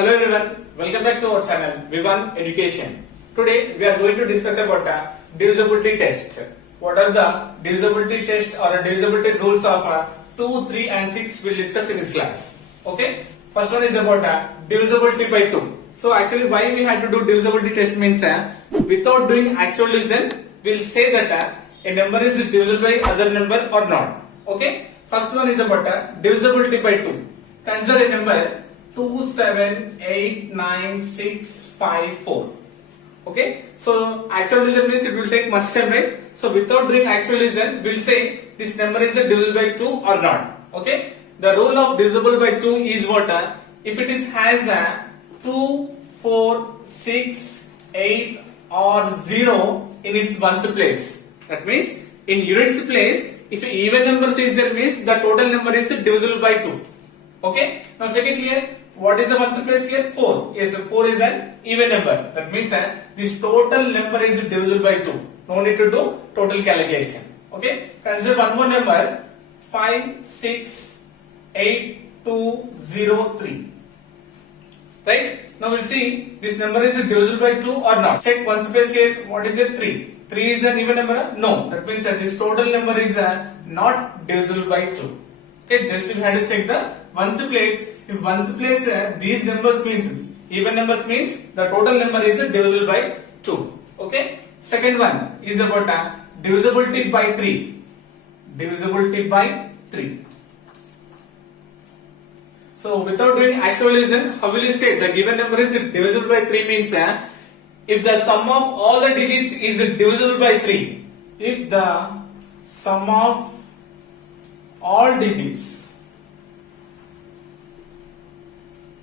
Hello everyone, welcome back to our channel V1 Education. Today we are going to discuss about a divisibility test. What are the divisibility test or divisibility rules of 2, 3 and 6 we'll discuss in this class. Okay, first one is about divisibility by 2. So actually why we had to do divisibility test means without doing actual division we'll say that a number is divisible by other number or not. Okay, first one is about divisibility by 2. Consider a number 2789654. Okay, so actual division means it will take much time, right? So without doing actual division we'll say this number is divisible by 2 or not. Okay, the rule of divisible by 2 is what? If it is has a 2, 4, 6, 8 or 0 in its ones place. That means in units place if even number is there means the total number is divisible by 2. Okay, now check it here. What is the ones place here? 4. Yes, 4 is an even number. That means this total number is divisible by 2. No need to do total calculation. Okay, consider one more number 5688203. Right? Now we'll see this number is divisible by 2 or not. Check ones place here. What is it? 3. 3 is an even number? No. That means this total number is not divisible by 2. Okay, just we have to check the ones place. If ones place these numbers means even numbers means the total number is divisible by 2. Okay. Second one is about divisibility by 3. Divisibility by 3. So without doing actual division, how will you say the given number is divisible by 3 means if the sum of all the digits is divisible by 3. If the sum of all digits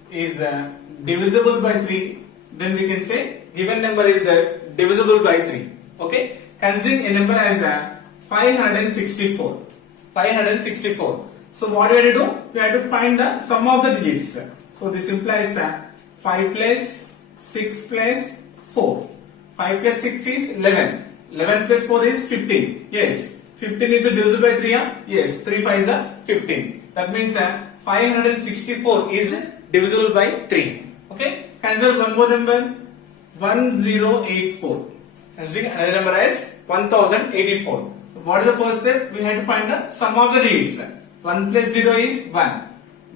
is divisible by 3, then we can say given number is divisible by 3. Okay, considering a number as 564. 564. So what we have to do? We have to find the sum of the digits. So this implies 5 plus 6 plus 4. 5 plus 6 is 11. 11 plus 4 is 15. Yes. 15 is divisible by 3. Yes. 3 5 is 15. That means 564 is divisible by 3. Okay. Consider one more number 1084. Considering another number as 1084. What is the first step? We have to find the sum of the digits. 1 plus 0 is 1.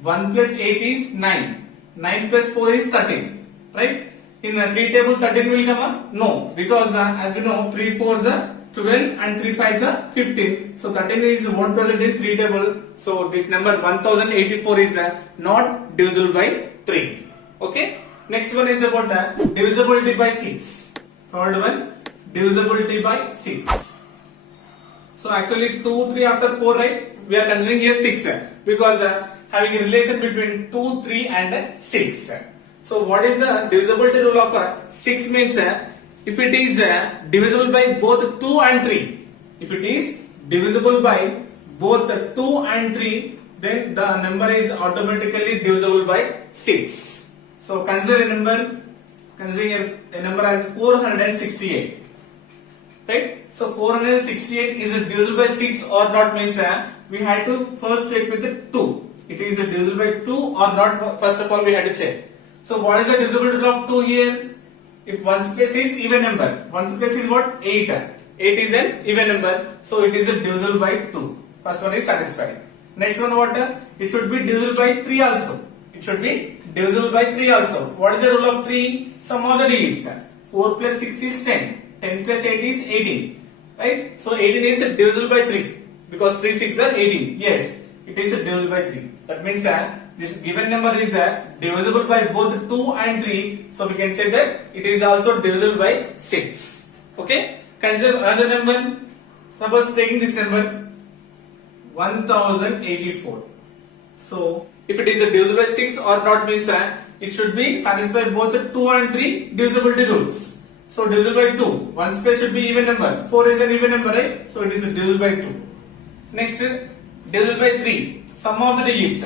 1 plus 8 is 9. 9 plus 4 is 13. Right? In the 3 table 13 will come up? No. Because as we know 3 4 is 12 and 3 5 is 15. So 13 is not present in 3 table. So this number 1084 is not divisible by 3. Okay. Next one is about divisibility by 6. Third one, divisibility by 6. So actually 2, 3 after 4, right? We are considering here 6 because having a relation between 2, 3 and 6. So what is the divisibility rule of 6 means if it is divisible by both 2 and 3. If it is divisible by both 2 and 3, then the number is automatically divisible by 6. So consider a number as 468. Right? So 468 is divisible by 6 or not means we had to first check with the 2. It is divisible by 2 or not, first of all we had to check. So what is the divisibility of 2 here? If ones place is even number, ones place is what? 8. 8 is an even number, so it is divisible by 2. First one is satisfied. Next one what? It should be divisible by 3 also. It should be divisible by 3 also. What is the rule of 3? Sum of the digits. 4 plus 6 is 10. 10 plus 8 is 18. Right? So 18 is divisible by 3. Because 3 6 are 18. Yes, it is divisible by 3. That means this given number is divisible by both 2 and 3. So we can say that it is also divisible by 6. Okay? Consider another number. Suppose taking this number 1084. So if it is divisible by 6 or not means it should be satisfy both 2 and 3 divisibility rules. So divisible by 2. Ones place should be even number. 4 is an even number, right? So it is divisible by 2. Next, divisible by 3. Sum of the digits.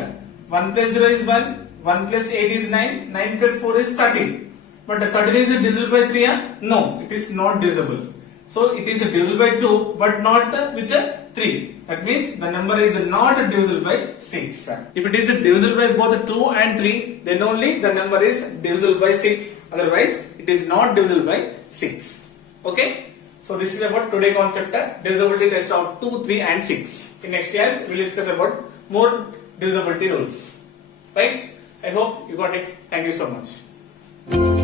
1 plus 0 is 1. 1 plus 8 is 9. 9 plus 4 is 13. But 13 is divisible by 3? No, it is not divisible. So it is divisible by 2 but not with 3. That means the number is not divisible by 6. If it is divisible by both 2 and 3, then only the number is divisible by 6. Otherwise it is not divisible by 6. Okay. So this is about today concept divisibility test of 2, 3 and 6. In next class we will discuss about more divisibility rules. Right? I hope you got it. Thank you so much.